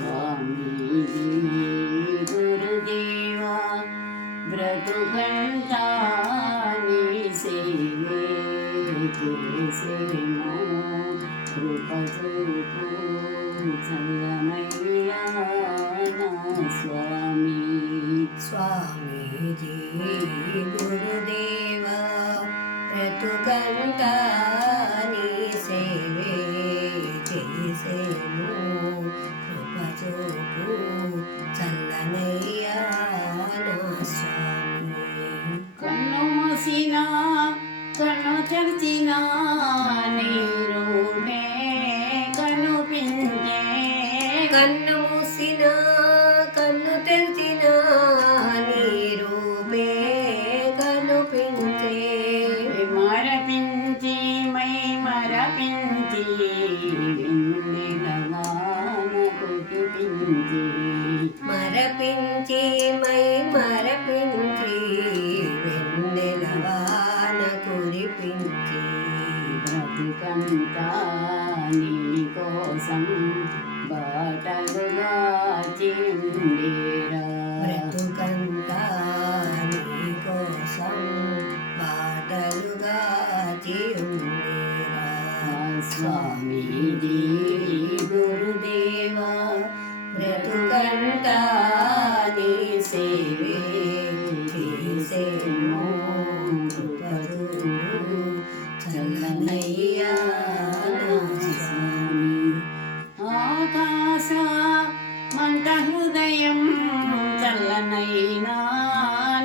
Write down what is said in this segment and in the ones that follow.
స్వామి గురుదేవా బ్రతుకంతా నీ సేవే చేసేమో కృపచూపు చల్లనయ్యా నా స్వామి. స్వామీజీ గురుదేవా బ్రతుకంతా నీ సేవే చేసేను కృపచూపు చల్లనయ్యా నా స్వామి. కన్ను మూసినా కన్ను తెరిచినా నీ రూపే కనిపించే. కన్ను మూసినా కన్ను తెరిచినా నీ రూపే కనిపించే. మరపించి మై మరపించి కురిపించి. మరపించి మై మరపించి వెన్నెలవాన కురిపించి. బ్రతుకంతా నీ కోసం బాటలుగా చిండేరా. బ్రతుకంతా నీ కోసం బాటలుగా ఉండేరా. స్వామీజీ గురుదేవా బ్రతుకంతా నీ సేవే చేసేమో కృపచూపు చల్లనయ్యా నా స్వామి. ఆకాశ మంట హృదయం చల్లనైనా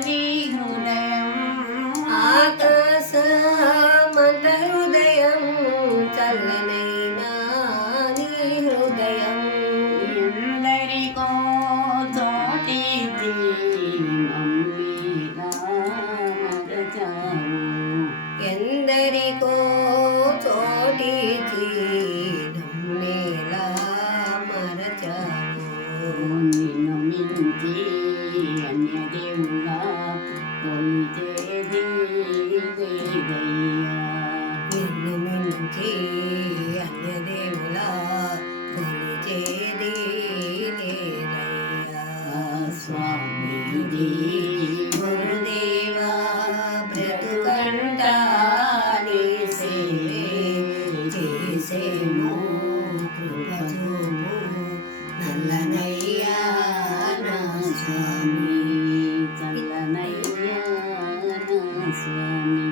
నీ హృదయం. ఆకాశ మంట హృదయం చల్లనైనా నీ హృదయం. ఎందరికో తోటిది మమ్మీలా మరచావు. ఎందరికో చోటిచి నమ్మేలా మరచావు. నిన్ను మించి అన్యదేవులా కొలిచేది లేదయ్యా. నిన్ను మించి అన్యదేవులా కొలిచేది లేదయ్యా. స్వామీజీ గురుదేవా బ్రతుకంతా నీ సేవే చేసేమో కృపచూపు నల్లనయ్యా నా స్వామి. చల్లనయ్యా నా స్వామి.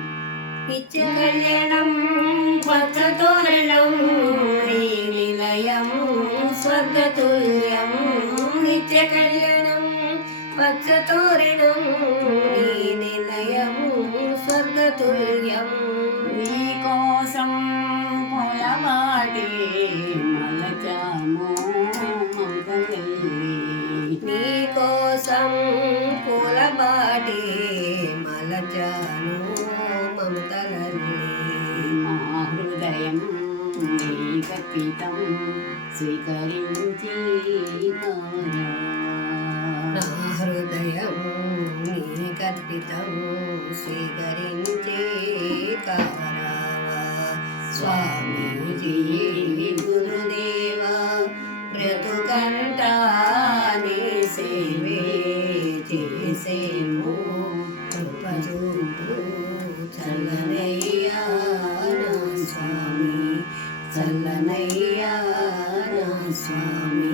నిత్య కళ్యాణం పచ్చతోరణం నీ నిలయం స్వర్గతుల్యం. నిత్య కళ్యాణం పచ్చతోరణం నీ నిలయం స్వర్గతుల్యం. నీ కోసం పొలవాటి మలచాము మమతల్లి. నీ కోసం పూలబాటి మలచాను మమతలల్లి. మా హృదయం నీ కర్పితం స్వీకరించి కారా. నా హృదయం నీ కర్పితం స్వీకరించి కారావా. స్వామీజీ గురుదేవా బ్రతుకంతా నీ సేవే చేసేమో కృపచూపు చల్లనయ్యా నా స్వామి. చల్లనయ్యా నా స్వామి.